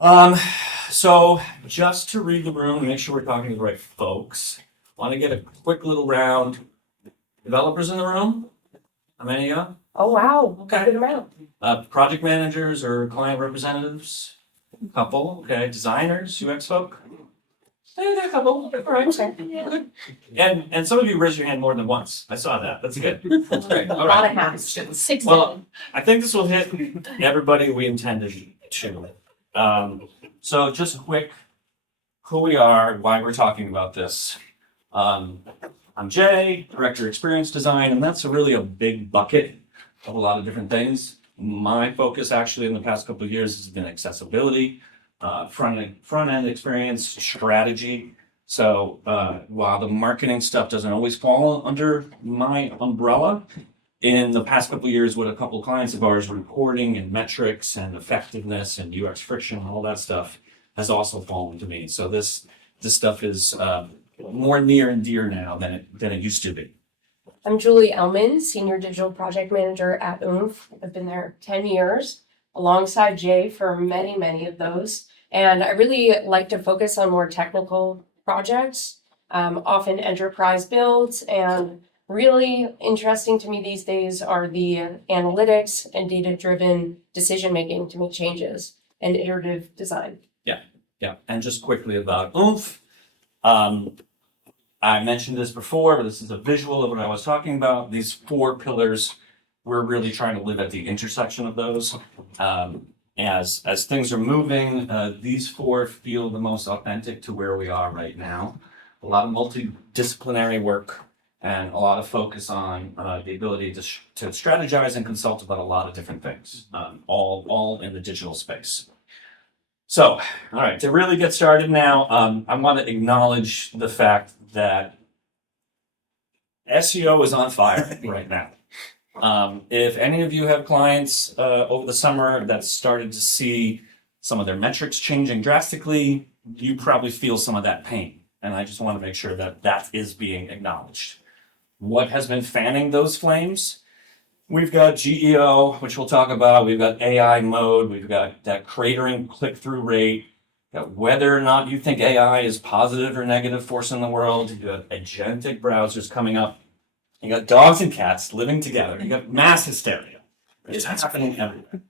Um, so just to read the room, make sure we're talking to the right folks. Want to get a quick little round. Developers in the room? How many of you? Oh, wow. Okay. Good amount. Project managers or client representatives? Couple. Okay. Designers, UX folk? Hey, there are a couple. All right. Okay. Yeah, good. And some of you raised your hand more than once. I saw that. That's good. That's great. A All lot right. of hats. 6 Well, I think this will hit everybody we intended to. So just quick, who we are, why we're talking about this. I'm Jay, Director of Experience Design, and that's really a big bucket of a lot of different things. My focus actually in the past couple of years has been accessibility, front-end experience, strategy. So while the marketing stuff doesn't always fall under my umbrella, in the past couple of years with a couple of clients of ours, reporting and metrics and effectiveness and UX friction, all that stuff has also fallen to me. So this stuff is more near and dear now than it used to be. I'm Julie Elman, Senior Digital Project Manager at Oomph. I've been there 10 years alongside Jay for many, many of those. And I really like to focus on more technical projects, often enterprise builds. And really interesting to me these days are the analytics and data-driven decision-making to make changes and iterative design. Yeah, and just quickly about Oomph. I mentioned this before, but this is a visual of what I was talking about. These 4 pillars, we're really trying to live at the intersection of those. As things are moving, these 4 feel the most authentic to where we are right now. A lot of multidisciplinary work and a lot of focus on the ability to strategize and consult about a lot of different things, all in the digital space. So, all right, to really get started now, I want to acknowledge the fact that SEO is on fire right now. If any of you have clients over the summer that started to see some of their metrics changing drastically, you probably feel some of that pain. And I just want to make sure that that is being acknowledged. What has been fanning those flames? We've got GEO, which we'll talk about. We've got AI mode. We've got that cratering click-through rate. Got whether or not you think AI is positive or negative force in the world. You got agentic browsers coming up. You got dogs and cats living together. You got mass hysteria. It's happening everywhere.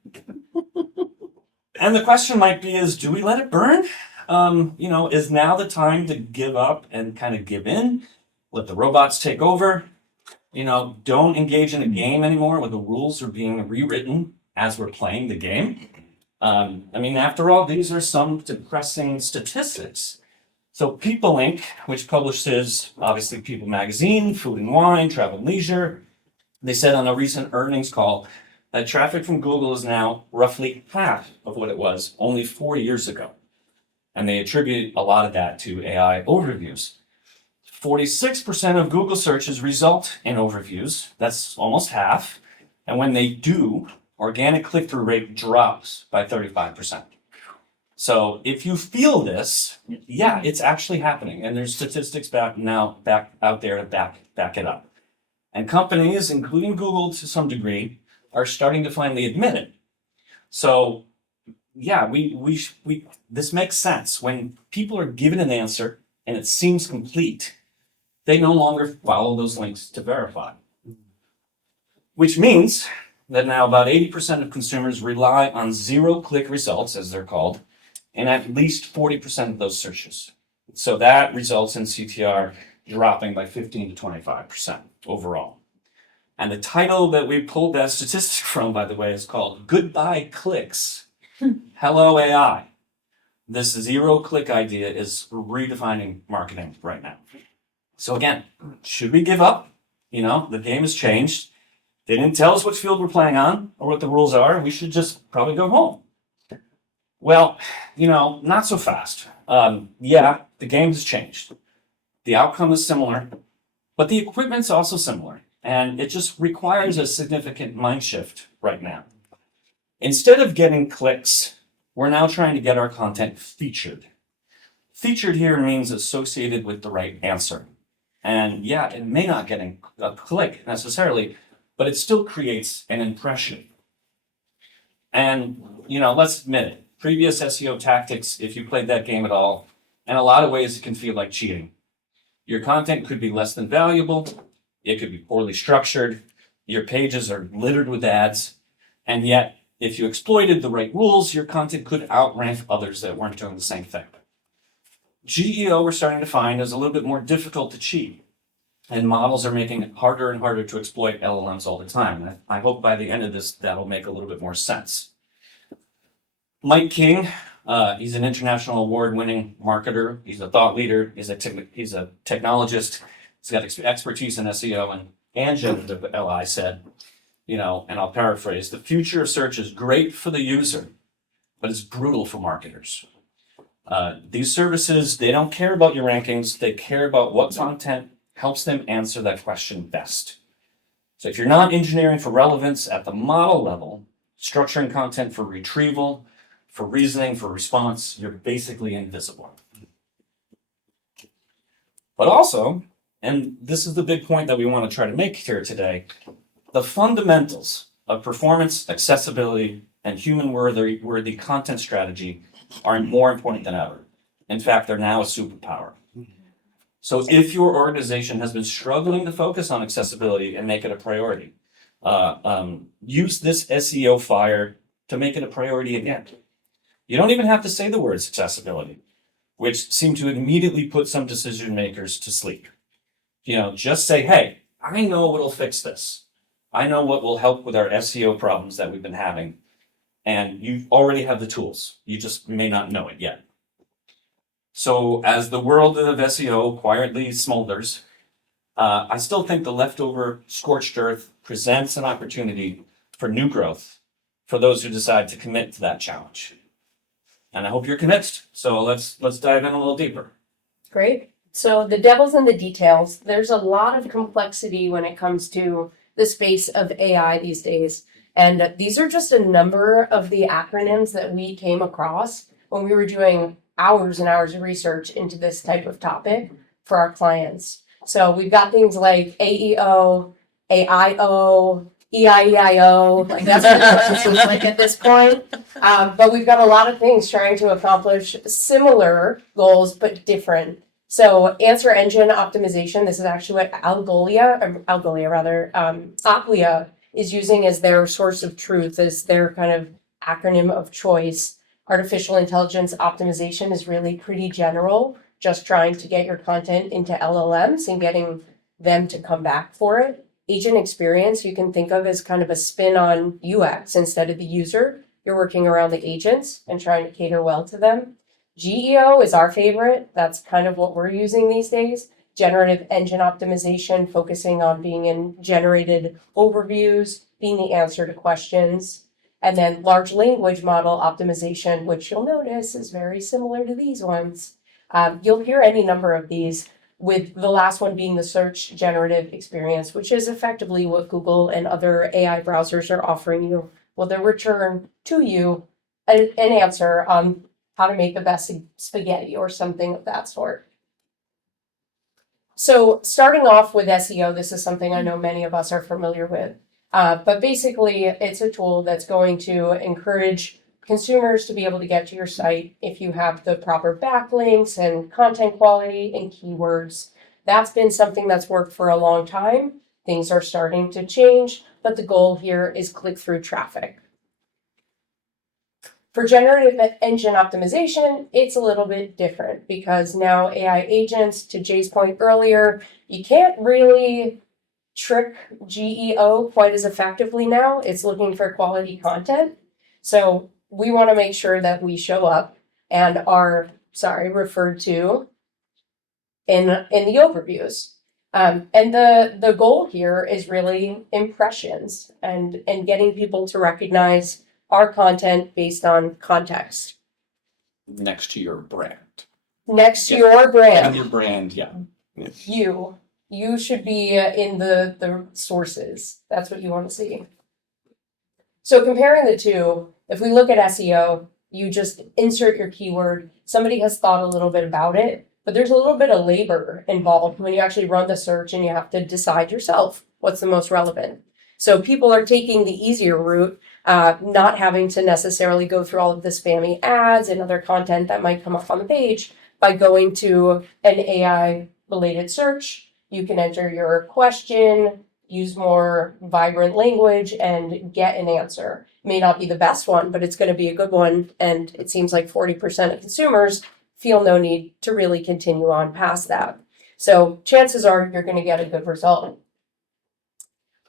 And the question might be is, do we let it burn? Is now the time to give up and kind of give in? Let the robots take over? Don't engage in a game anymore where the rules are being rewritten as we're playing the game. After all, these are some depressing statistics. So People Inc., which publishes, obviously, People Magazine, Food and Wine, Travel and Leisure, they said on a recent earnings call that traffic from Google is now roughly half of what it was only 4 years ago. And they attribute a lot of that to AI overviews. 46% of Google searches result in overviews. That's almost half. And when they do, organic click-through rate drops by 35%. So if you feel this, yeah, it's actually happening. And there's statistics back out there to back it up. And companies, including Google to some degree, are starting to finally admit it. So yeah, this makes sense. When people are given an answer and it seems complete, they no longer follow those links to verify. Which means that now about 80% of consumers rely on zero-click results, as they're called, in at least 40% of those searches. So that results in CTR dropping by 15 to 25% overall. And the title that we pulled that statistic from, by the way, is called Goodbye Clicks. Hello AI. This zero-click idea is redefining marketing right now. So again, should we give up? The game has changed. They didn't tell us what field we're playing on or what the rules are. We should just probably go home. Well, not so fast. The game has changed. The outcome is similar, but the equipment's also similar. And it just requires a significant mind shift right now. Instead of getting clicks, we're now trying to get our content featured. Featured here means associated with the right answer. And yeah, it may not get a click necessarily, but it still creates an impression. And, let's admit it, previous SEO tactics, if you played that game at all, in a lot of ways, it can feel like cheating. Your content could be less than valuable. It could be poorly structured. Your pages are littered with ads. And yet, if you exploited the right rules, your content could outrank others that weren't doing the same thing. GEO, we're starting to find, is a little bit more difficult to cheat. And models are making it harder and harder to exploit LLMs all the time. And I hope by the end of this, that'll make a little bit more sense. Mike King, he's an international award-winning marketer. He's a thought leader. He's a technologist. He's got expertise in SEO and generative LI said, and I'll paraphrase, the future of search is great for the user, but it's brutal for marketers. These services, they don't care about your rankings. They care about what content helps them answer that question best. So if you're not engineering for relevance at the model level, structuring content for retrieval, for reasoning, for response, you're basically invisible. But also, and this is the big point that we want to try to make here today, the fundamentals of performance, accessibility, and human-worthy content strategy are more important than ever. In fact, they're now a superpower. So if your organization has been struggling to focus on accessibility and make it a priority, use this SEO fire to make it a priority again. You don't even have to say the words accessibility, which seem to immediately put some decision makers to sleep. Just say, hey, I know what'll fix this. I know what will help with our SEO problems that we've been having. And you already have the tools. You just may not know it yet. So as the world of SEO quietly smolders, I still think the leftover scorched earth presents an opportunity for new growth for those who decide to commit to that challenge. And I hope you're convinced. So let's dive in a little deeper. Great. So the devil's in the details. There's a lot of complexity when it comes to the space of AI these days. And these are just a number of the acronyms that we came across when we were doing hours and hours of research into this type of topic for our clients. So we've got things like AEO, AIO, EIEIO, like that's what this looks like at this point. But we've got a lot of things trying to accomplish similar goals, but different. So answer engine optimization, this is actually what Acquia is using as their source of truth, as their kind of acronym of choice. Artificial intelligence optimization is really pretty general, just trying to get your content into LLMs and getting them to come back for it. Agent experience, you can think of as kind of a spin on UX instead of the user. You're working around the agents and trying to cater well to them. GEO is our favorite. That's kind of what we're using these days. Generative engine optimization, focusing on being in generated overviews, being the answer to questions. And then large language model optimization, which you'll notice is very similar to these ones. You'll hear any number of these, with the last one being the search generative experience, which is effectively what Google and other AI browsers are offering you. Well, they'll return to you an answer on how to make the best spaghetti or something of that sort. So starting off with SEO, this is something I know many of us are familiar with. But basically, it's a tool that's going to encourage consumers to be able to get to your site if you have the proper backlinks and content quality and keywords. That's been something that's worked for a long time. Things are starting to change, but the goal here is click-through traffic. For generative engine optimization, it's a little bit different because now AI agents, to Jay's point earlier, you can't really trick GEO quite as effectively now. It's looking for quality content. So we want to make sure that we show up and are, referred to in the overviews. And the goal here is really impressions and getting people to recognize our content based on context. Next to your brand. Next to your brand. And your brand, yeah. You should be in the sources. That's what you want to see. So comparing the two, if we look at SEO, you just insert your keyword. Somebody has thought a little bit about it, but there's a little bit of labor involved when you actually run the search and you have to decide yourself what's the most relevant. So people are taking the easier route, not having to necessarily go through all of the spammy ads and other content that might come up on the page by going to an AI related search. You can enter your question, use more vibrant language, and get an answer. It may not be the best one, but it's going to be a good one. And it seems like 40% of consumers feel no need to really continue on past that. So chances are you're going to get a good result.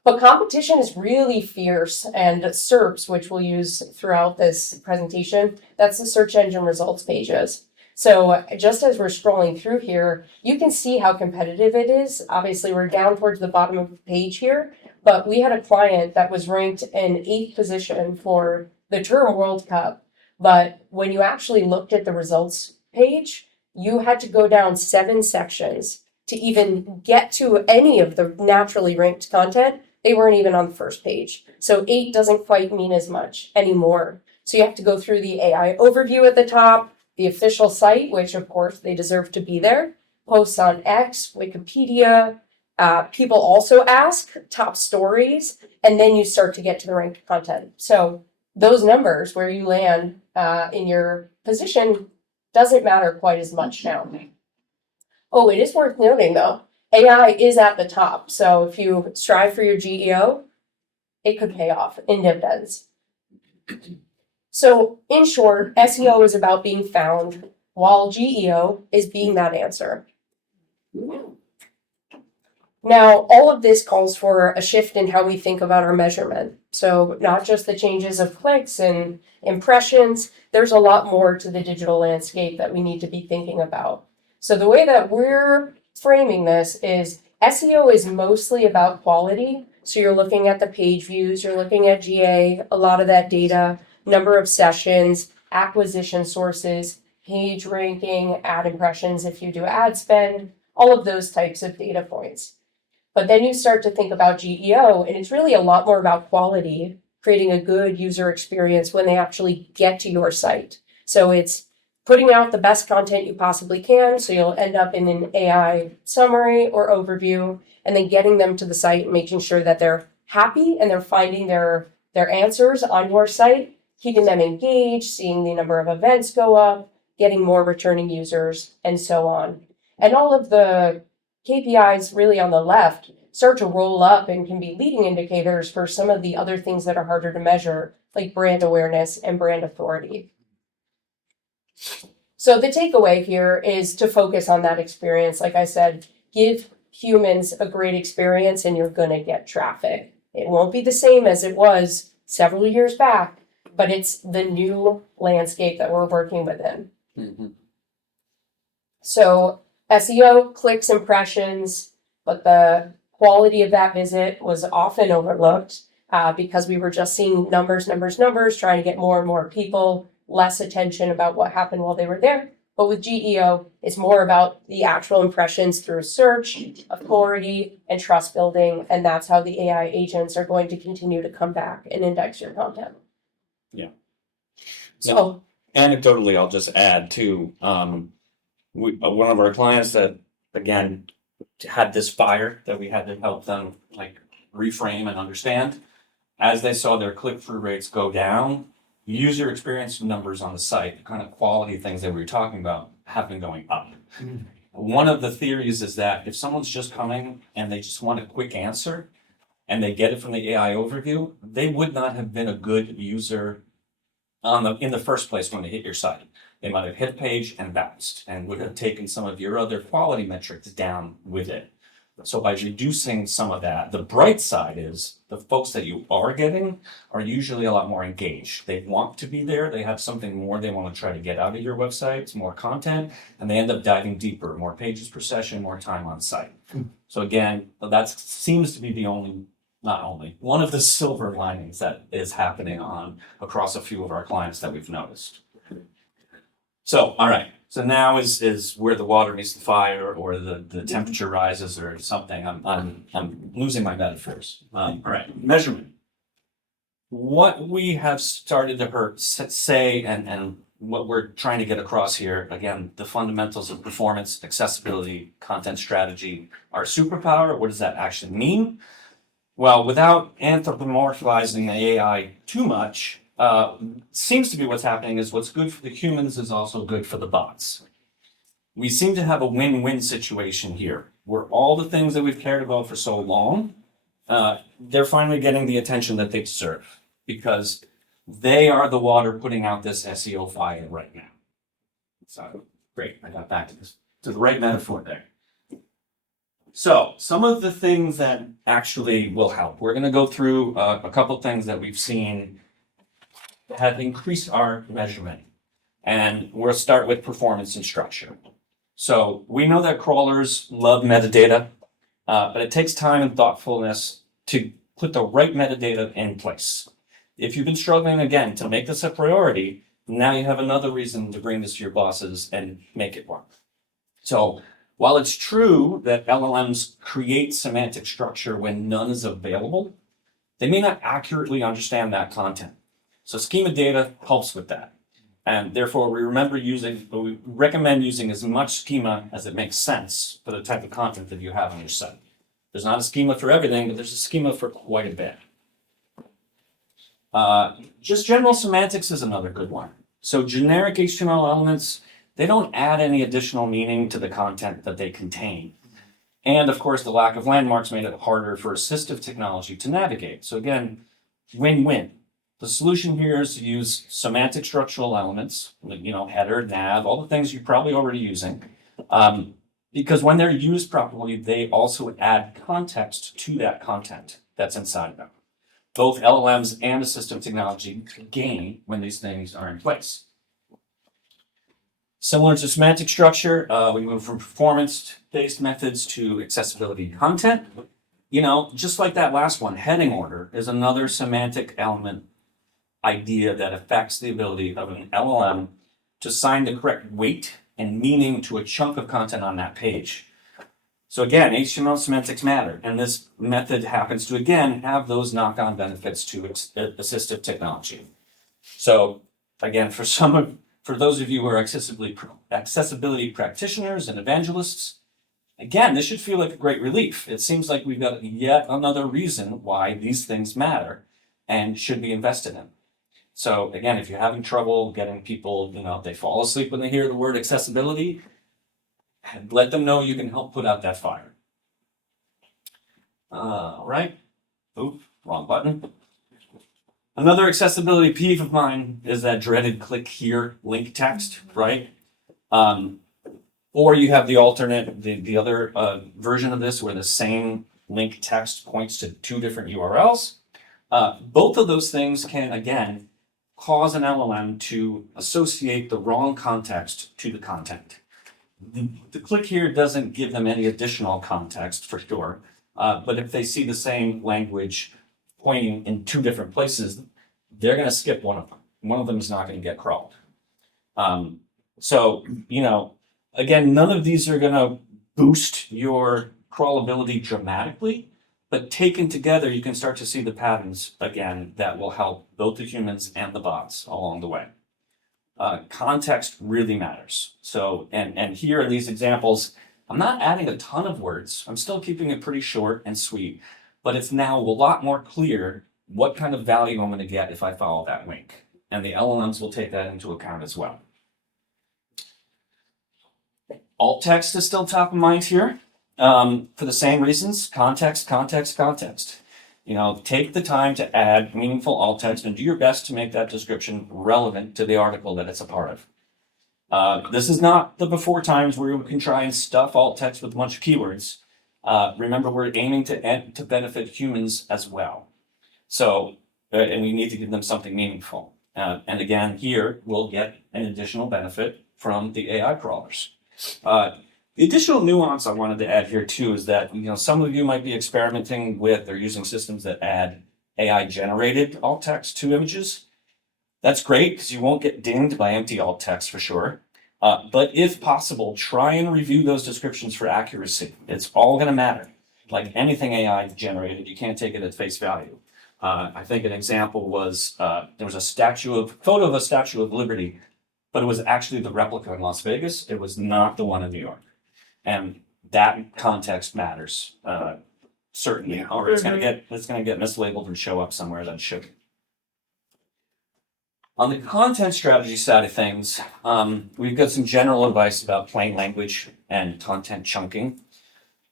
But competition is really fierce, and SERPs, which we'll use throughout this presentation, that's the search engine results pages. So just as we're scrolling through here, you can see how competitive it is. Obviously, we're down towards the bottom of the page here, but we had a client that was ranked in 8th position for the Tour World Cup. But when you actually looked at the results page, you had to go down 7 sections to even get to any of the naturally ranked content. They weren't even on the first page. So 8 doesn't quite mean as much anymore. So you have to go through the AI overview at the top, the official site, which of course they deserve to be there, posts on X, Wikipedia. People also ask top stories, and then you start to get to the ranked content. So those numbers where you land in your position doesn't matter quite as much now. Oh, it is worth noting though, AI is at the top. So if you strive for your GEO, it could pay off in dividends. So in short, SEO is about being found, while GEO is being that answer. Now, all of this calls for a shift in how we think about our measurement. So not just the changes of clicks and impressions, there's a lot more to the digital landscape that we need to be thinking about. So the way that we're framing this is SEO is mostly about quality. So you're looking at the page views, you're looking at GA, a lot of that data, number of sessions, acquisition sources, page ranking, ad impressions if you do ad spend, all of those types of data points. But then you start to think about GEO, and it's really a lot more about quality, creating a good user experience when they actually get to your site. So it's putting out the best content you possibly can, so you'll end up in an AI summary or overview, and then getting them to the site and making sure that they're happy and they're finding their answers on your site, keeping them engaged, seeing the number of events go up, getting more returning users, and so on. And all of the KPIs really on the left start to roll up and can be leading indicators for some of the other things that are harder to measure, like brand awareness and brand authority. So the takeaway here is to focus on that experience. Like I said, give humans a great experience and you're going to get traffic. It won't be the same as it was several years back, but it's the new landscape that we're working within. Mm-hmm. So SEO, clicks, impressions, but the quality of that visit was often overlooked because we were just seeing numbers, trying to get more and more people, less attention about what happened while they were there. But with GEO, it's more about the actual impressions through search, authority, and trust building. And that's how the AI agents are going to continue to come back and index your content. Yeah. So anecdotally, I'll just add too, one of our clients that, again, had this fire that we had to help them like reframe and understand. As they saw their click-through rates go down, user experience numbers on the site, the kind of quality things that we were talking about, have been going up. Mm-hmm. One of the theories is that if someone's just coming and they just want a quick answer and they get it from the AI overview, they would not have been a good user in the first place when they hit your site. They might have hit page and bounced and would have taken some of your other quality metrics down with it. So by reducing some of that, the bright side is the folks that you are getting are usually a lot more engaged. They want to be there. They have something more they want to try to get out of your website. It's more content, and they end up diving deeper, more pages per session, more time on site. So again, that seems to be one of the silver linings that is happening across a few of our clients that we've noticed. So, all right. So now is where the water meets the fire, or the temperature rises, or something. I'm losing my metaphors. All right, measurement. What we have started to say, and what we're trying to get across here, again, the fundamentals of performance, accessibility, content strategy, our superpower. What does that actually mean? Well, without anthropomorphizing the AI too much, seems to be what's happening is what's good for the humans is also good for the bots. We seem to have a win-win situation here, where all the things that we've cared about for so long, they're finally getting the attention that they deserve, because they are the water putting out this SEO fire right now. So, great, I got back to the right metaphor there. So, some of the things that actually will help. We're going to go through a couple things that we've seen have increased our measurement. And we'll start with performance and structure. So, we know that crawlers love metadata, but it takes time and thoughtfulness to put the right metadata in place. If you've been struggling again to make this a priority, now you have another reason to bring this to your bosses and make it work. So, while it's true that LLMs create semantic structure when none is available, they may not accurately understand that content. So schema data helps with that. And therefore, we recommend using as much schema as it makes sense for the type of content that you have on your site. There's not a schema for everything, but there's a schema for quite a bit. Just general semantics is another good one. So generic HTML elements, they don't add any additional meaning to the content that they contain. And of course, the lack of landmarks made it harder for assistive technology to navigate. So again, win-win. The solution here is to use semantic structural elements, like, header, nav, all the things you're probably already using. Because when they're used properly, they also add context to that content that's inside of them. Both LLMs and assistive technology gain when these things are in place. Similar to semantic structure, we move from performance-based methods to accessibility content. Just like that last one, heading order is another semantic element idea that affects the ability of an LLM to assign the correct weight and meaning to a chunk of content on that page. So again, HTML semantics matter, and this method happens to, again, have those knock-on benefits to assistive technology. So again, for those of you who are accessibility practitioners and evangelists, again, this should feel like a great relief. It seems like we've got yet another reason why these things matter and should be invested in. So again, if you're having trouble getting people, they fall asleep when they hear the word accessibility, let them know you can help put out that fire. All right. Oop, wrong button. Another accessibility peeve of mine is that dreaded click here link text, right? Or you have the alternate, the other version of this where the same link text points to two different URLs. Both of those things can, again, cause an LLM to associate the wrong context to the content. The click here doesn't give them any additional context for sure, but if they see the same language pointing in two different places, they're going to skip one of them. One of them is not going to get crawled. Again, none of these are going to boost your crawlability dramatically, but taken together, you can start to see the patterns, again, that will help both the humans and the bots along the way. Context really matters. So, and here in these examples, I'm not adding a ton of words. I'm still keeping it pretty short and sweet, but it's now a lot more clear what kind of value I'm going to get if I follow that link. And the LLMs will take that into account as well. Alt text is still top of mind here for the same reasons. Context. Take the time to add meaningful alt text and do your best to make that description relevant to the article that it's a part of. This is not the before times where we can try and stuff alt text with a bunch of keywords. Remember, we're aiming to benefit humans as well. So, and we need to give them something meaningful. And again, here we'll get an additional benefit from the AI crawlers. The additional nuance I wanted to add here too is that, some of you might be experimenting with or using systems that add AI generated alt text to images. That's great because you won't get dinged by empty alt text for sure. But if possible, try and review those descriptions for accuracy. It's all going to matter. Like anything AI generated, you can't take it at face value. I think an example was there was a photo of a Statue of Liberty, but it was actually the replica in Las Vegas. It was not the one in New York. And that context matters. certainly, or it's gonna get mislabeled and show up somewhere that it shouldn't. On the content strategy side of things, we've got some general advice about plain language and content chunking.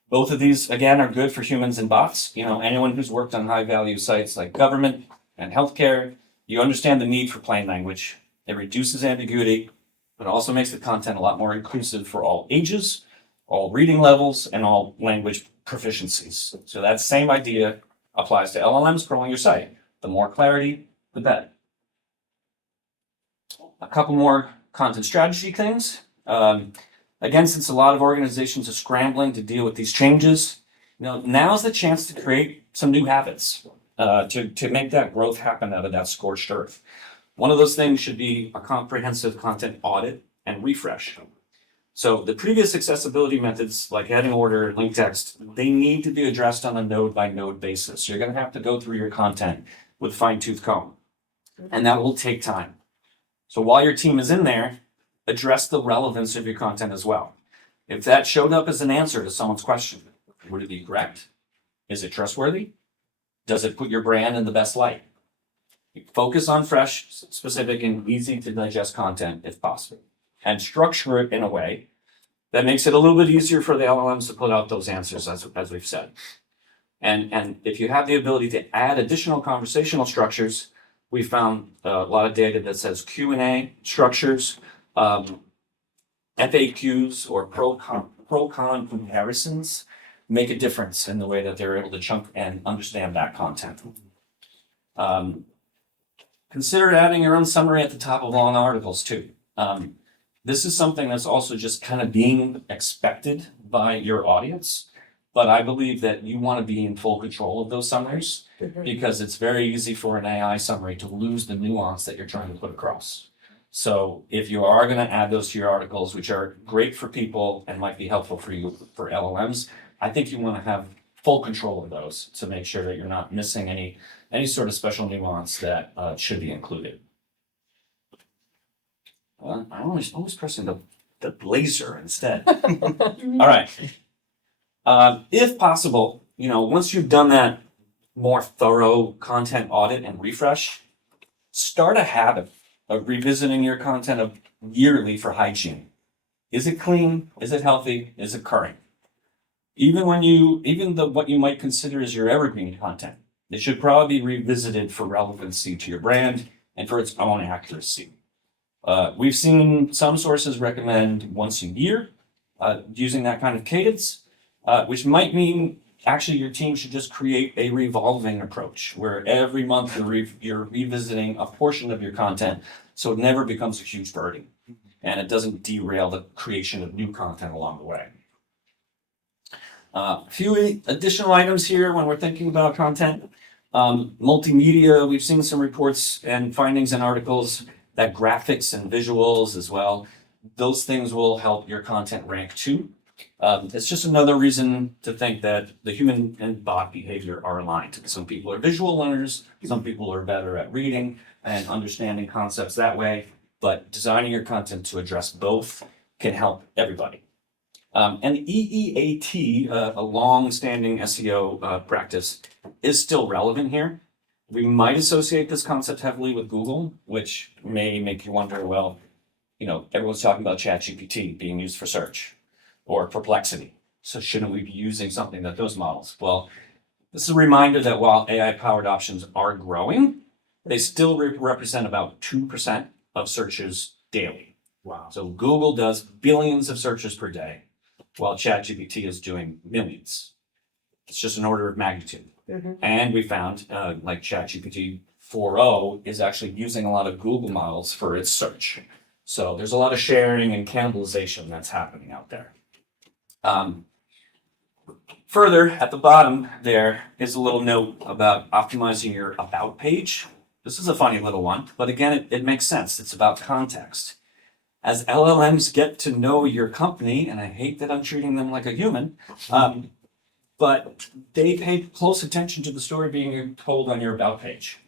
Both of these, again, are good for humans and bots. You know, anyone who's worked on high-value sites like government and healthcare, you understand the need for plain language. It reduces ambiguity, but also makes the content a lot more inclusive for all ages, all reading levels, and all language proficiencies. So that same idea applies to LLMs crawling your site. The more clarity, the better. A couple more content strategy things. Again, since a lot of organizations are scrambling to deal with these changes, now's the chance to create some new habits to make that growth happen out of that scorched earth. One of those things should be a comprehensive content audit and refresh. So the previous accessibility methods like heading order, link text, they need to be addressed on a node by node basis. You're going to have to go through your content with fine-tooth comb, and that will take time. So while your team is in there, address the relevance of your content as well. If that showed up as an answer to someone's question, would it be correct? Is it trustworthy? Does it put your brand in the best light? Focus on fresh, specific, and easy to digest content if possible, and structure it in a way that makes it a little bit easier for the LLMs to put out those answers, as we've said. And if you have the ability to add additional conversational structures, we found a lot of data that says Q&A structures, FAQs, or pro-con comparisons make a difference in the way that they're able to chunk and understand that content. Consider adding your own summary at the top of long articles too. This is something that's also just kind of being expected by your audience, but I believe that you want to be in full control of those summaries because it's very easy for an AI summary to lose the nuance that you're trying to put across. So if you are going to add those to your articles, which are great for people and might be helpful for you for LLMs, I think you want to have full control of those to make sure that you're not missing any sort of special nuance that should be included. I'm always pressing the blazer instead. All right. If possible, once you've done that more thorough content audit and refresh, start a habit of revisiting your content yearly for hygiene. Is it clean? Is it healthy? Is it current? Even what you might consider as your evergreen content, it should probably be revisited for relevancy to your brand and for its own accuracy. We've seen some sources recommend once a year using that kind of cadence, which might mean actually your team should just create a revolving approach where every month you're revisiting a portion of your content so it never becomes a huge burden and it doesn't derail the creation of new content along the way. A few additional items here when we're thinking about content. Multimedia, we've seen some reports and findings in articles that graphics and visuals as well, those things will help your content rank too. It's just another reason to think that the human and bot behavior are aligned. Some people are visual learners, some people are better at reading and understanding concepts that way, but designing your content to address both can help everybody. And EEAT, a long-standing SEO practice, is still relevant here. We might associate this concept heavily with Google, which may make you wonder, well, everyone's talking about ChatGPT being used for search or Perplexity. So shouldn't we be using something that those models? Well, this is a reminder that while AI-powered options are growing, they still represent about 2% of searches daily. Wow. So Google does billions of searches per day, while ChatGPT is doing millions. It's just an order of magnitude. Mm-hmm. And we found, like ChatGPT 4.0 is actually using a lot of Google models for its search. So there's a lot of sharing and cannibalization that's happening out there. Further, at the bottom there is a little note about optimizing your about page. This is a funny little one, but again, it makes sense. It's about context. As LLMs get to know your company, and I hate that I'm treating them like a human, but they pay close attention to the story being told on your about page.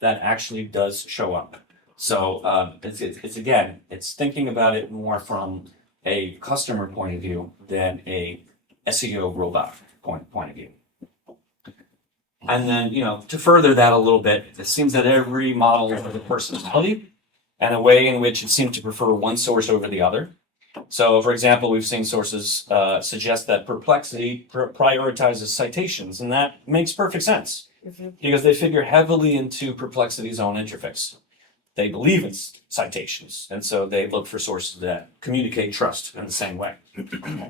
That actually does show up. So it's thinking about it more from a customer point of view than a SEO robot point of view. And then, to further that a little bit, it seems that every model has a personality and a way in which it seems to prefer one source over the other. So, for example, we've seen sources suggest that Perplexity prioritizes citations, and that makes perfect sense because they figure heavily into Perplexity's own interface. They believe in citations, and so they look for sources that communicate trust in the same way.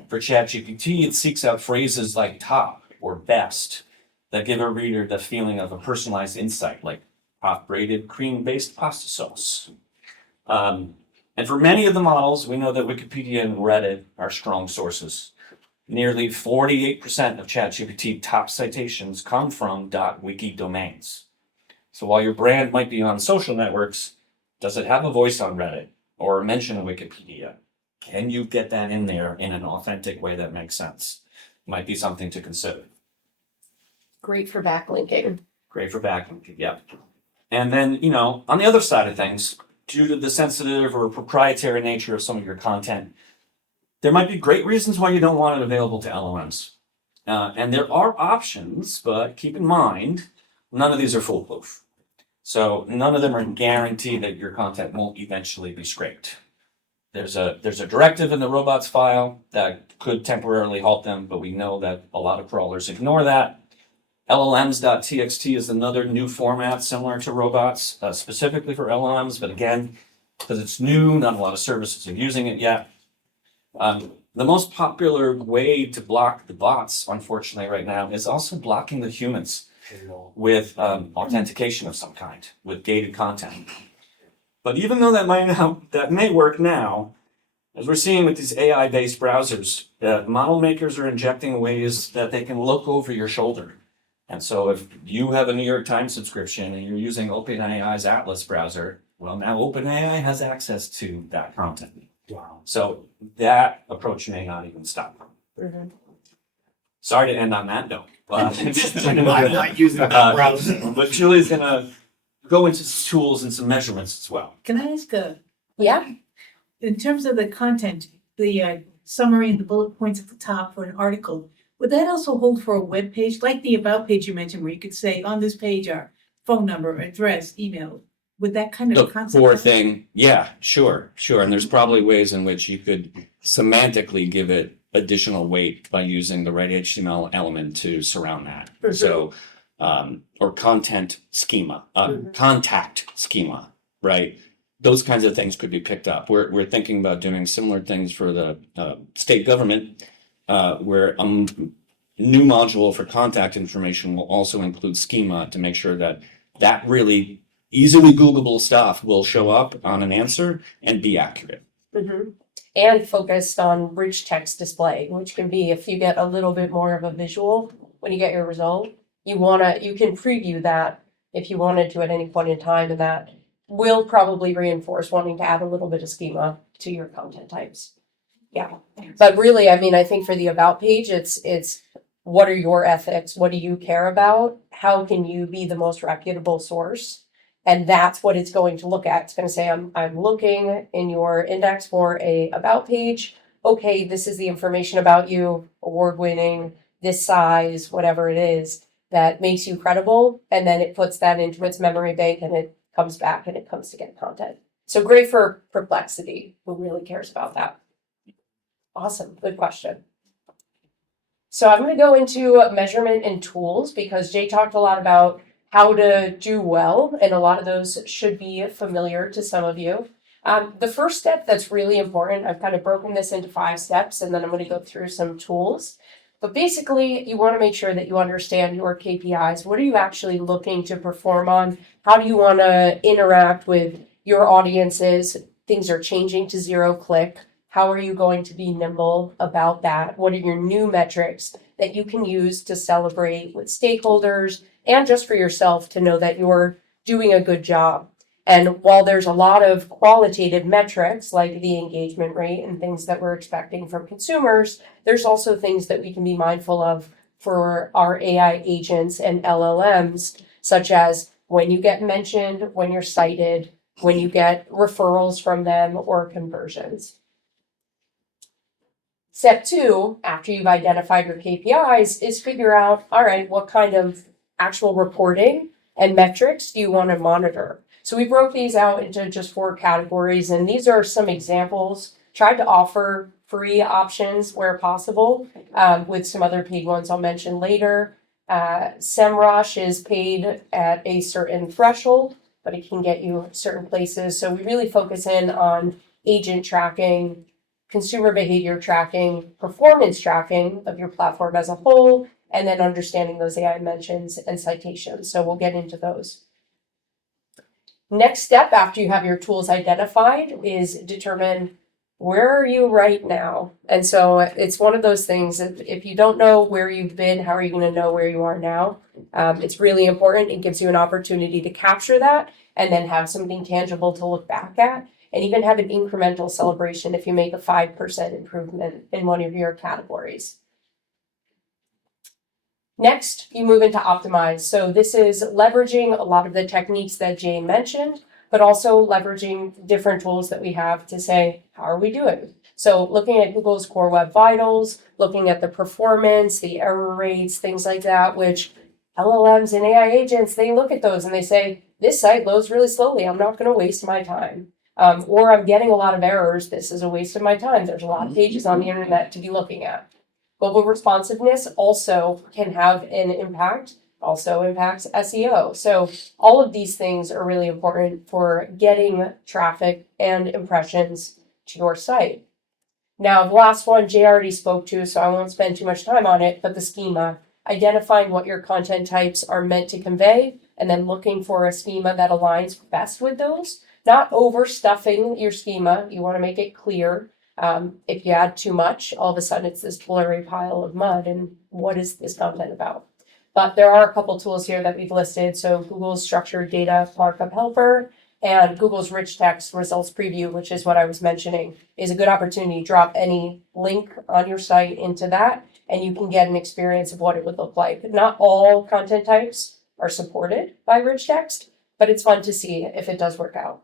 For ChatGPT, it seeks out phrases like top or best that give a reader the feeling of a personalized insight, like top-rated cream-based pasta sauce. And for many of the models, we know that Wikipedia and Reddit are strong sources. Nearly 48% of ChatGPT top citations come from .wiki domains. So while your brand might be on social networks, does it have a voice on Reddit or mention Wikipedia? Can you get that in there in an authentic way that makes sense? Might be something to consider. Great for backlinking. Great for backlinking, yeah. And then, on the other side of things, due to the sensitive or proprietary nature of some of your content, there might be great reasons why you don't want it available to LLMs. And there are options, but keep in mind, none of these are foolproof. So none of them are guaranteed that your content won't eventually be scraped. There's a directive in the robots file that could temporarily halt them, but we know that a lot of crawlers ignore that. LLMs.txt is another new format similar to robots, specifically for LLMs, but again, because it's new, not a lot of services are using it yet. The most popular way to block the bots, unfortunately, right now, is also blocking the humans with authentication of some kind, with gated content. But even though that may work now, as we're seeing with these AI-based browsers, model makers are injecting ways that they can look over your shoulder. And so if you have a New York Times subscription and you're using OpenAI's Atlas browser, well, now OpenAI has access to that content. Wow. So that approach may not even stop. Mm-hmm. Sorry to end on that note. But I'm not using that browser. But Julie's going to go into some tools and some measurements as well. Can I ask Yeah. in terms of the content, the summary and the bullet points at the top for an article, would that also hold for a web page, like the about page you mentioned, where you could say on this page are phone number, address, email? Would that kind of The concept? core thing, yeah, sure. And there's probably ways in which you could semantically give it additional weight by using the right HTML element to surround that. So, or content schema, contact schema, right? Those kinds of things could be picked up. We're thinking about doing similar things for the state government, where a new module for contact information will also include schema to make sure that really easily Googleable stuff will show up on an answer and be accurate. Mm-hmm. And focused on rich text display, which can be, if you get a little bit more of a visual when you get your result, you can preview that if you wanted to at any point in time, and that will probably reinforce wanting to add a little bit of schema to your content types. Yeah. But really, I think for the about page, it's what are your ethics? What do you care about? How can you be the most reputable source? And that's what it's going to look at. It's going to say, I'm looking in your index for a about page. Okay, this is the information about you, award-winning, this size, whatever it is, that makes you credible. And then it puts that into its memory bank and it comes back and it comes to get content. So great for Perplexity, who really cares about that. Awesome, good question. So I'm going to go into measurement and tools because Jay talked a lot about how to do well, and a lot of those should be familiar to some of you. The first step that's really important, I've kind of broken this into 5 steps, and then I'm going to go through some tools. But basically, you want to make sure that you understand your KPIs. What are you actually looking to perform on? How do you want to interact with your audiences? Things are changing to 0-click. How are you going to be nimble about that? What are your new metrics that you can use to celebrate with stakeholders and just for yourself to know that you're doing a good job? And while there's a lot of qualitative metrics like the engagement rate and things that we're expecting from consumers, there's also things that we can be mindful of for our AI agents and LLMs, such as when you get mentioned, when you're cited, when you get referrals from them or conversions. Step 2, after you've identified your KPIs, is figure out, all right, what kind of actual reporting and metrics do you want to monitor? So we broke these out into just 4 categories, and these are some examples. Tried to offer free options where possible, with some other paid ones I'll mention later. SEMrush is paid at a certain threshold, but it can get you certain places. So we really focus in on agent tracking, consumer behavior tracking, performance tracking of your platform as a whole, and then understanding those AI mentions and citations. So we'll get into those. Next step after you have your tools identified is determine where are you right now? And so it's one of those things, if you don't know where you've been, how are you going to know where you are now? It's really important. It gives you an opportunity to capture that and then have something tangible to look back at, and even have an incremental celebration if you make a 5% improvement in one of your categories. Next, you move into optimize. So this is leveraging a lot of the techniques that Jane mentioned, but also leveraging different tools that we have to say, how are we doing? So looking at Google's Core Web Vitals, looking at the performance, the error rates, things like that, which LLMs and AI agents, they look at those and they say, this site loads really slowly. I'm not going to waste my time. Or I'm getting a lot of errors. This is a waste of my time. There's a lot of pages on the internet to be looking at. Mobile responsiveness also can have an impact, also impacts SEO. So all of these things are really important for getting traffic and impressions to your site. Now, the last one Jay already spoke to, so I won't spend too much time on it, but the schema, identifying what your content types are meant to convey, and then looking for a schema that aligns best with those. Not overstuffing your schema. You want to make it clear. If you add too much, all of a sudden it's this blurry pile of mud. And what is this content about? But there are a couple tools here that we've listed. So Google's Structured Data Markup Helper and Google's Rich Text Results Preview, which is what I was mentioning, is a good opportunity to drop any link on your site into that, and you can get an experience of what it would look like. Not all content types are supported by Rich Text, but it's fun to see if it does work out.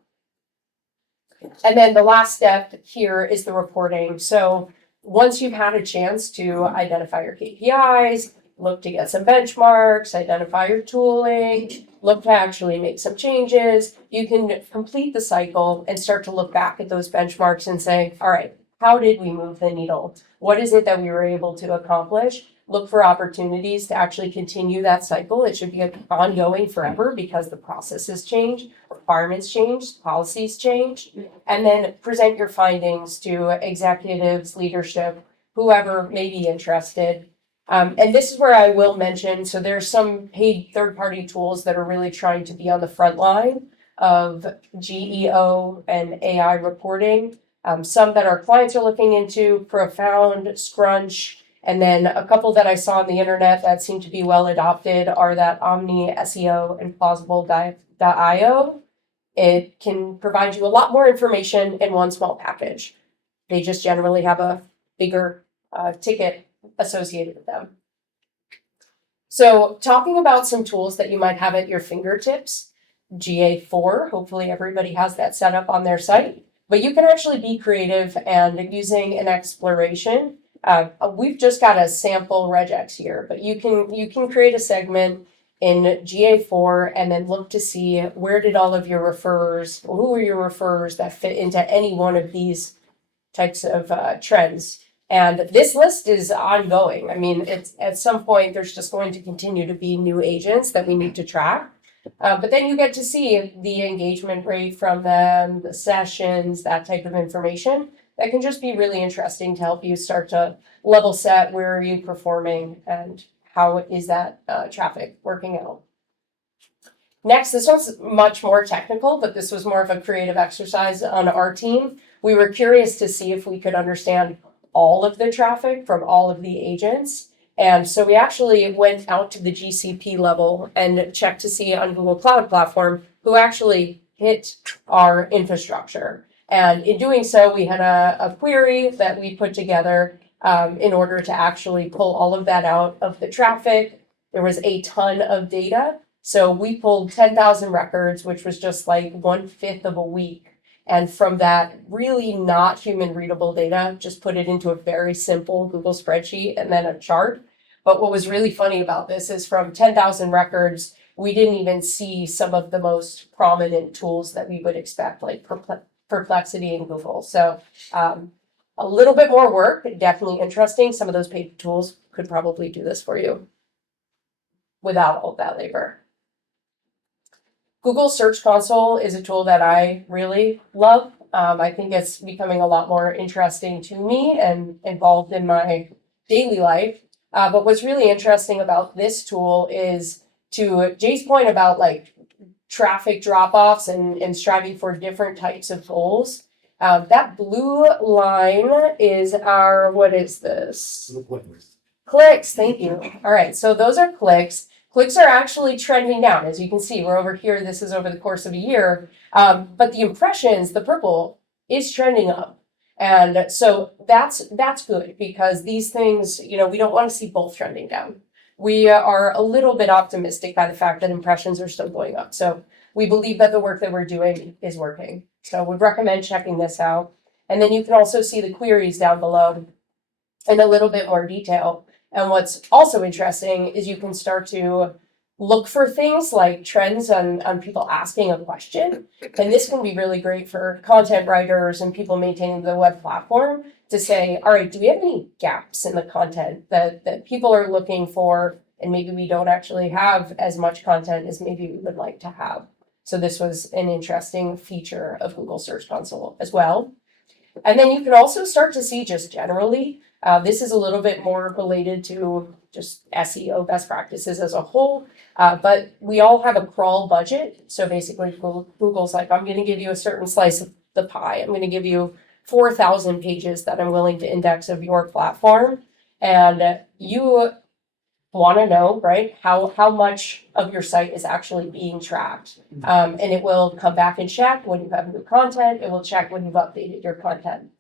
And then the last step here is the reporting. So once you've had a chance to identify your KPIs, look to get some benchmarks, identify your tooling, look to actually make some changes, you can complete the cycle and start to look back at those benchmarks and say, all right, how did we move the needle? What is it that we were able to accomplish? Look for opportunities to actually continue that cycle. It should be ongoing forever because the processes change, requirements change, policies change, and then present your findings to executives, leadership, whoever may be interested. And this is where I will mention, so there's some paid third-party tools that are really trying to be on the front line of GEO and AI reporting. Some that our clients are looking into, Profound, Scrunch, and then a couple that I saw on the internet that seem to be well adopted are that Omni SEO and Plausible.io. It can provide you a lot more information in one small package. They just generally have a bigger ticket associated with them. So talking about some tools that you might have at your fingertips, GA4, hopefully everybody has that set up on their site, but you can actually be creative and using an exploration. We've just got a sample regex here, but you can create a segment in GA4 and then look to see where did all of your referrers, who are your referrers that fit into any one of these types of trends. And this list is ongoing. I mean, it's at some point there's just going to continue to be new agents that we need to track. But then you get to see the engagement rate from them, the sessions, that type of information. That can just be really interesting to help you start to level set where are you performing and how is that traffic working out. Next, this one's much more technical, but this was more of a creative exercise on our team. We were curious to see if we could understand all of the traffic from all of the agents. And so we actually went out to the GCP level and checked to see on Google Cloud Platform who actually hit our infrastructure. And in doing so, we had a query that we put together in order to actually pull all of that out of the traffic. There was a ton of data. So we pulled 10,000 records, which was just like 1/5 of a week. And from that really not human readable data, just put it into a very simple Google spreadsheet and then a chart. But what was really funny about this is from 10,000 records, we didn't even see some of the most prominent tools that we would expect, like Perplexity and Google. So a little bit more work, definitely interesting. Some of those paid tools could probably do this for you without all that labor. Google Search Console is a tool that I really love. I think it's becoming a lot more interesting to me and involved in my daily life. But what's really interesting about this tool is, to Jay's point about like traffic drop-offs and striving for different types of goals. That blue line is our, what is this? Clicks, thank you. All right, so those are clicks. Clicks are actually trending down. As you can see, we're over here. This is over the course of a year. But the impressions, the purple, is trending up. And so that's good, because these things, we don't want to see both trending down. We are a little bit optimistic by the fact that impressions are still going up. So we believe that the work that we're doing is working. So we'd recommend checking this out. And then you can also see the queries down below in a little bit more detail. And what's also interesting is you can start to look for things like trends on people asking a question. And this can be really great for content writers and people maintaining the web platform to say, all right, do we have any gaps in the content that people are looking for? And maybe we don't actually have as much content as maybe we would like to have. So this was an interesting feature of Google Search Console as well. And then you can also start to see just generally, this is a little bit more related to just SEO best practices as a whole, but we all have a crawl budget. So basically Google's like, I'm going to give you a certain slice of the pie. I'm going to give you 4,000 pages that I'm willing to index of your platform. And you want to know, right, how much of your site is actually being tracked. And it will come back and check when you have new content. It will check when you've updated your content.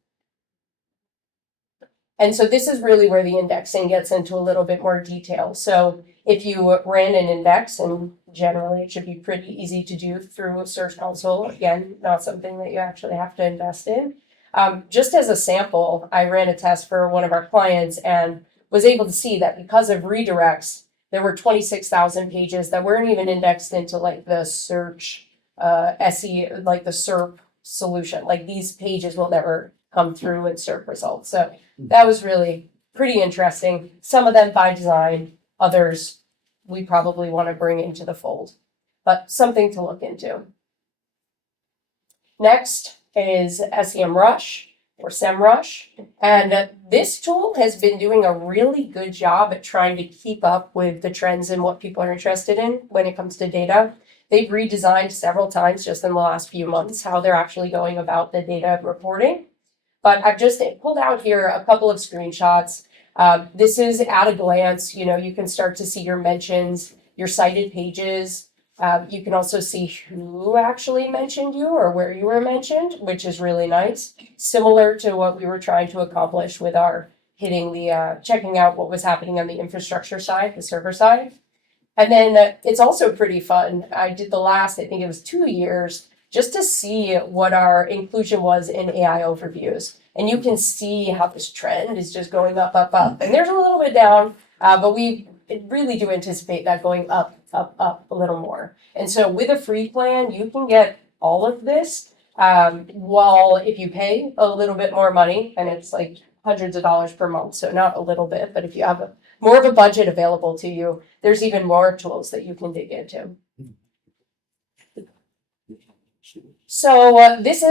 And so this is really where the indexing gets into a little bit more detail. So if you ran an index, and generally it should be pretty easy to do through Search Console, again, not something that you actually have to invest in. Just as a sample, I ran a test for one of our clients and was able to see that because of redirects, there were 26,000 pages that weren't even indexed into like the search SEO, like the SERP solution. Like these pages will never come through in SERP results. So that was really pretty interesting. Some of them by design, others we probably want to bring into the fold, but something to look into. Next is SEMrush or SEMrush. And this tool has been doing a really good job at trying to keep up with the trends and what people are interested in when it comes to data. They've redesigned several times just in the last few months how they're actually going about the data reporting. But I've just pulled out here a couple of screenshots. This is at a glance, you can start to see your mentions, your cited pages. You can also see who actually mentioned you or where you were mentioned, which is really nice. Similar to what we were trying to accomplish with our checking out what was happening on the infrastructure side, the server side. And then it's also pretty fun. I did the last, I think it was 2 years, just to see what our inclusion was in AI overviews. And you can see how this trend is just going up, up, up. And there's a little bit down, but we really do anticipate that going up, up, up a little more. And so with a free plan, you can get all of this, while if you pay a little bit more money, and it's like hundreds of dollars per month, so not a little bit, but if you have more of a budget available to you, there's even more tools that you can dig into. So this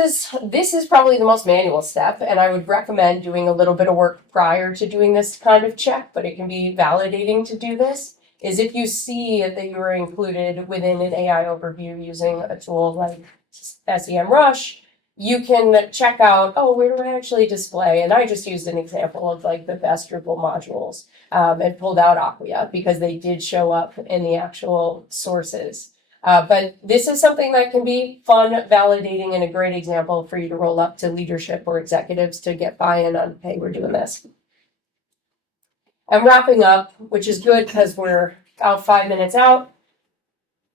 is probably the most manual step, and I would recommend doing a little bit of work prior to doing this kind of check, but it can be validating to do this, is if you see that you are included within an AI overview using a tool like SEMrush, you can check out, oh, where do I actually display? And I just used an example of like the best Drupal modules and pulled out Acquia because they did show up in the actual sources. But this is something that can be fun, validating, and a great example for you to roll up to leadership or executives to get buy-in on, hey, we're doing this. I'm wrapping up, which is good because we're about 5 minutes out.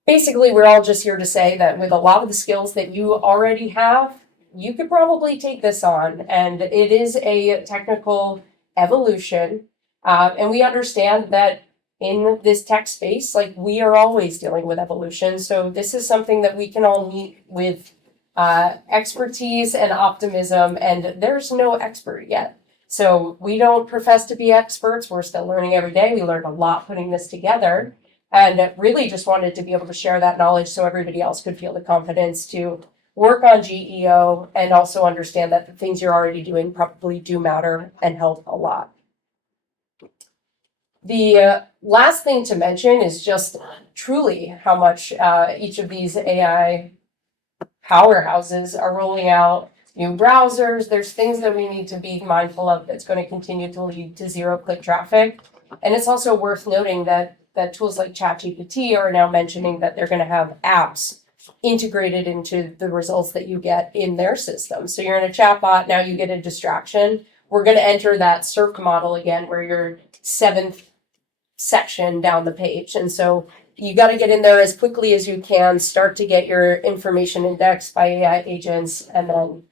Basically, we're all just here to say that with a lot of the skills that you already have, you could probably take this on. And it is a technical evolution. And we understand that in this tech space, like we are always dealing with evolution. So this is something that we can all meet with expertise and optimism, and there's no expert yet. So we don't profess to be experts. We're still learning every day. We learned a lot putting this together, and really just wanted to be able to share that knowledge so everybody else could feel the confidence to work on GEO and also understand that the things you're already doing probably do matter and help a lot. The last thing to mention is just truly how much each of these AI powerhouses are rolling out new browsers. There's things that we need to be mindful of that's going to continue to lead to zero-click traffic. And it's also worth noting that tools like ChatGPT are now mentioning that they're going to have apps integrated into the results that you get in their system. So you're in a chatbot, now you get a distraction. We're going to enter that SERP model again, where you're seventh section down the page. And so you got to get in there as quickly as you can, start to get your information indexed by AI agents, and then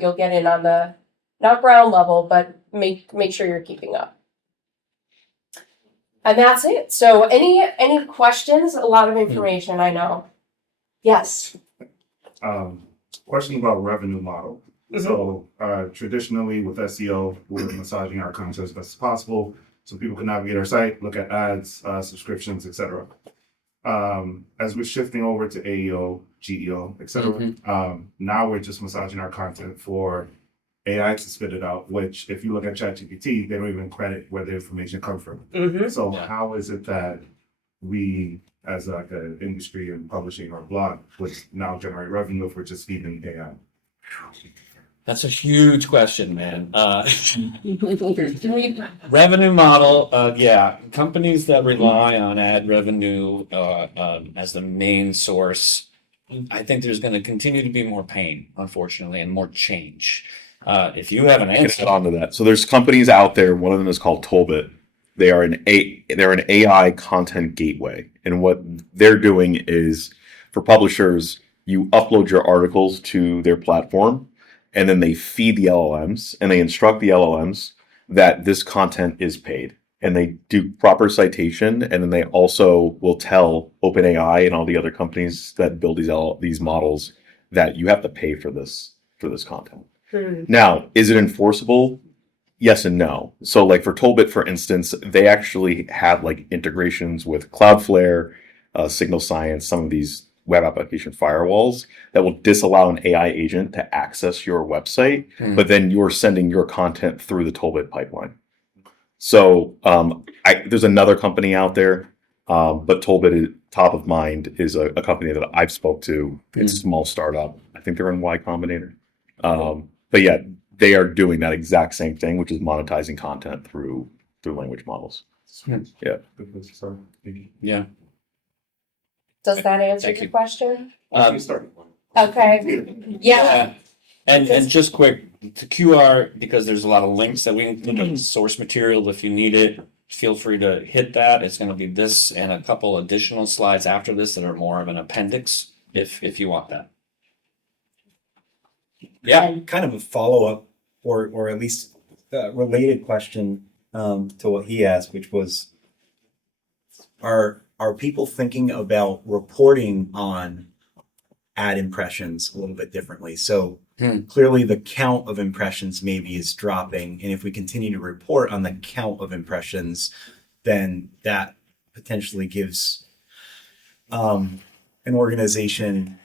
you'll get in on the, not ground level, but make sure you're keeping up. And that's it. So any questions? A lot of information, I know. Yes. Question about revenue model. So traditionally with SEO, we're massaging our content as best as possible so people can navigate our site, look at ads, subscriptions, etc. As we're shifting over to AEO, GEO, etc., now we're just massaging our content for AI to spit it out, which if you look at ChatGPT, they don't even credit where the information comes from. So how is it that we, as like an industry and publishing or blog, would now generate revenue if we're just feeding AI? That's a huge question, man. Revenue model, yeah. Companies that rely on ad revenue as the main source, I think there's going to continue to be more pain, unfortunately, and more change. If you have an answer add on to that. So there's companies out there. One of them is called Tolbit. They're an AI content gateway, and what they're doing is for publishers, you upload your articles to their platform, and then they feed the LLMs, and they instruct the LLMs that this content is paid, and they do proper citation, and then they also will tell OpenAI and all the other companies that build these models that you have to pay for this content. Now, is it enforceable? Yes and no. So like for Tolbit, for instance, they actually have like integrations with Cloudflare, Signal Science, some of these web application firewalls that will disallow an AI agent to access your website, but then you're sending your content through the Tolbit pipeline. So there's another company out there, but Tolbit, top of mind, is a company that I've spoke to. It's a small startup. I think they're in Y Combinator. But yeah, they are doing that exact same thing, which is monetizing content through language models. Yeah. Yeah. Does that answer Thank your you. question? Starting point. Okay. Yeah. And just quick to QR, because there's a lot of links that we include in the source material. If you need it, feel free to hit that. It's going to be this and a couple additional slides after this that are more of an appendix if you want that. Yeah. Kind of a follow-up or at least a related question to what he asked, which was, are people thinking about reporting on ad impressions a little bit differently? So clearly the count of impressions maybe is dropping. And if we continue to report on the count of impressions, then that potentially gives an organization,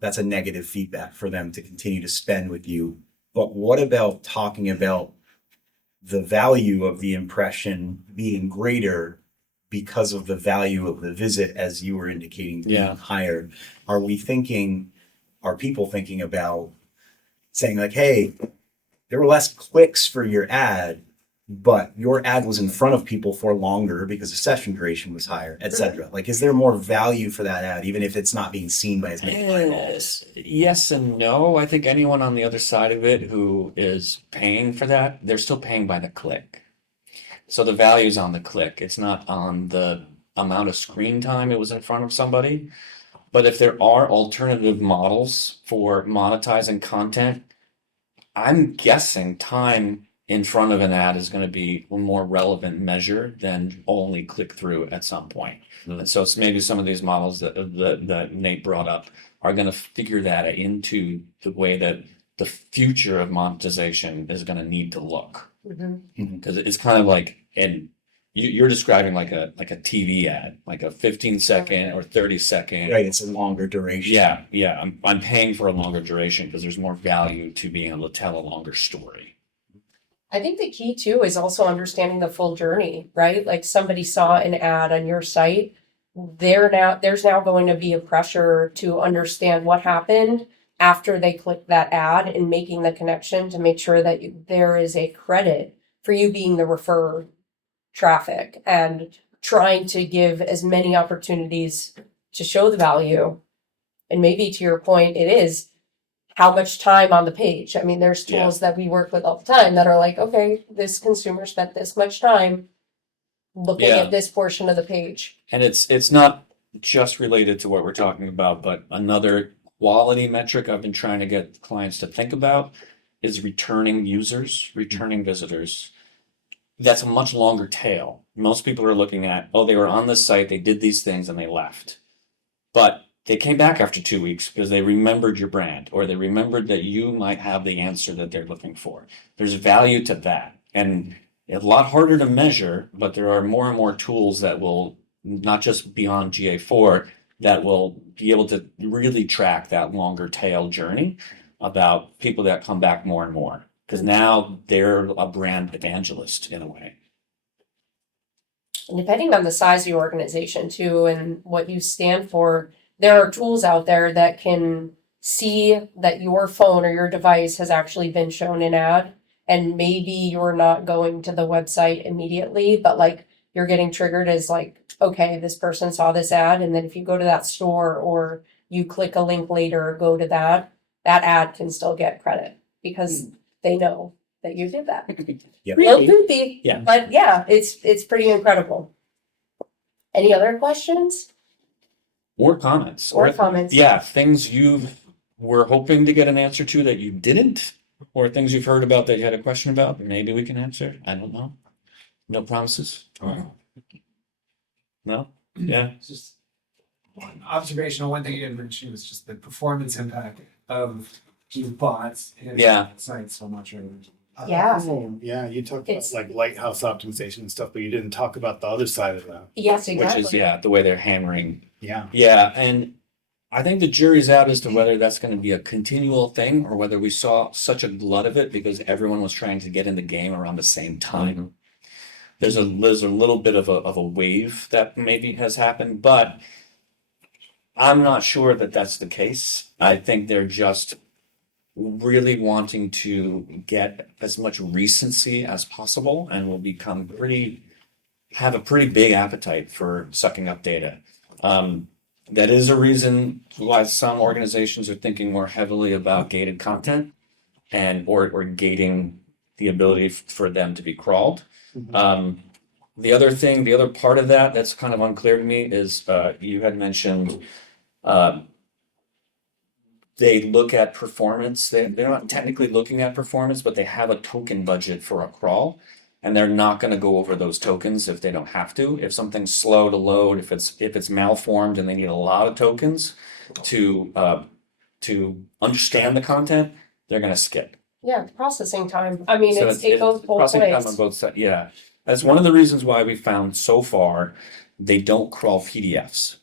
that's a negative feedback for them to continue to spend with you. But what about talking about the value of the impression being greater because of the value of the visit, as you were indicating, being higher? Are people thinking about saying like, hey, there were less clicks for your ad, but your ad was in front of people for longer because the session duration was higher, etc. Like, is there more value for that ad, even if it's not being seen by as many eyeballs? Yes and no. I think anyone on the other side of it who is paying for that, they're still paying by the click. So the value's on the click. It's not on the amount of screen time it was in front of somebody. But if there are alternative models for monetizing content, I'm guessing time in front of an ad is going to be a more relevant measure than only click through at some point. And so it's maybe some of these models that Nate brought up are going to figure that into the way that the future of monetization is going to need to look. Because it's kind of like, and you're describing like a TV ad, like a 15-second or 30-second. Right, it's a longer duration. Yeah. I'm paying for a longer duration because there's more value to being able to tell a longer story. I think the key too is also understanding the full journey, right? Like somebody saw an ad on your site, there's now going to be a pressure to understand what happened after they clicked that ad and making the connection to make sure that there is a credit for you being the referred traffic and trying to give as many opportunities to show the value. And maybe to your point, it is how much time on the page. I mean, there's tools that we work with all the time that are like, okay, this consumer spent this much time looking at this portion of the page. And it's not just related to what we're talking about, but another quality metric I've been trying to get clients to think about is returning users, returning visitors. That's a much longer tail. Most people are looking at, oh, they were on this site, they did these things and they left. But they came back after 2 weeks because they remembered your brand or they remembered that you might have the answer that they're looking for. There's value to that. And a lot harder to measure, but there are more and more tools that will, not just beyond GA4, that will be able to really track that longer tail journey about people that come back more and more. Because now they're a brand evangelist in a way. And depending on the size of your organization too and what you stand for, there are tools out there that can see that your phone or your device has actually been shown an ad. And maybe you're not going to the website immediately, but like you're getting triggered as like, okay, this person saw this ad. And then if you go to that store or you click a link later or go to that ad can still get credit because they know that you did that. Yep. Real goofy. Yeah. But yeah, it's pretty incredible. Any other questions Or comments. or comments? Yeah, things you were hoping to get an answer to that you didn't, or things you've heard about that you had a question about. Maybe we can answer. I don't know. No promises. No? Yeah. It's just one observational. One thing you didn't mention was just the performance impact of the bots and Yeah. the site so much. Yeah. Yeah, you talked about It's- like lighthouse optimization and stuff, but you didn't talk about the other side of that. Yes, Which exactly. is, the way they're hammering. Yeah. Yeah, and I think the jury's out as to whether that's going to be a continual thing or whether we saw such a glut of it because everyone was trying to get in the game around the same time. There's a little bit of a wave that maybe has happened, but I'm not sure that that's the case. I think they're just really wanting to get as much recency as possible and will become have a pretty big appetite for sucking up data. That is a reason why some organizations are thinking more heavily about gated content and or gating the ability for them to be crawled. The other part of that that's kind of unclear to me is you had mentioned they look at performance. They're not technically looking at performance, but they have a token budget for a crawl. And they're not going to go over those tokens if they don't have to. If something's slow to load, if it's malformed and they need a lot of tokens to understand the content, they're going to skip. Yeah, processing time. I mean, So it goes both processing time on ways. both sides. Yeah, that's one of the reasons why we found so far they don't crawl PDFs.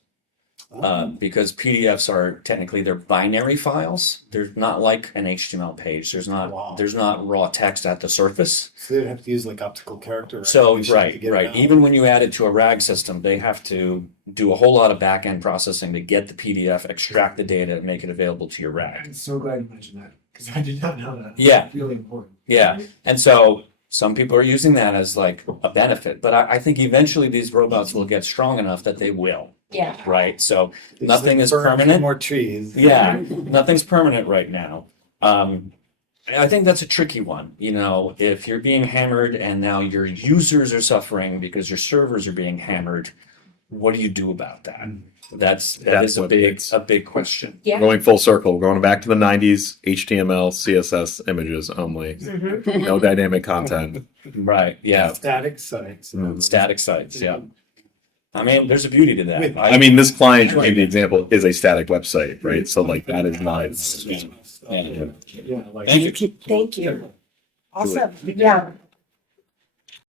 Because PDFs are technically they're binary files. They're not like an HTML page. There's not raw text at the surface. So they'd have to use like optical character So recognition to right. get it out. Even when you add it to a RAG system, they have to do a whole lot of back end processing to get the PDF, extract the data, and make it available to your RAG. I'm so glad you mentioned that because I did not know that. Yeah. It's really important. Yeah, and so some people are using that as like a benefit, but I think eventually these robots will get strong enough that they will. Yeah. Right. So They just, nothing like, is burn permanent. More trees. Yeah, nothing's permanent right now. I think that's a tricky one. You know, if you're being hammered and now your users are suffering because your servers are being hammered, what do you do about that? That That's is a what big it's- question. Yeah. Going full circle, going back to the 90s, HTML, CSS images only, Mhm. no dynamic content. Right. Yeah. Static sites. Static sites. Yeah. I mean, there's a beauty to that. With- I mean, this client gave the example is a static website, right? So like that is not. Yeah, like- Thank you. Thank you. Awesome. Yeah.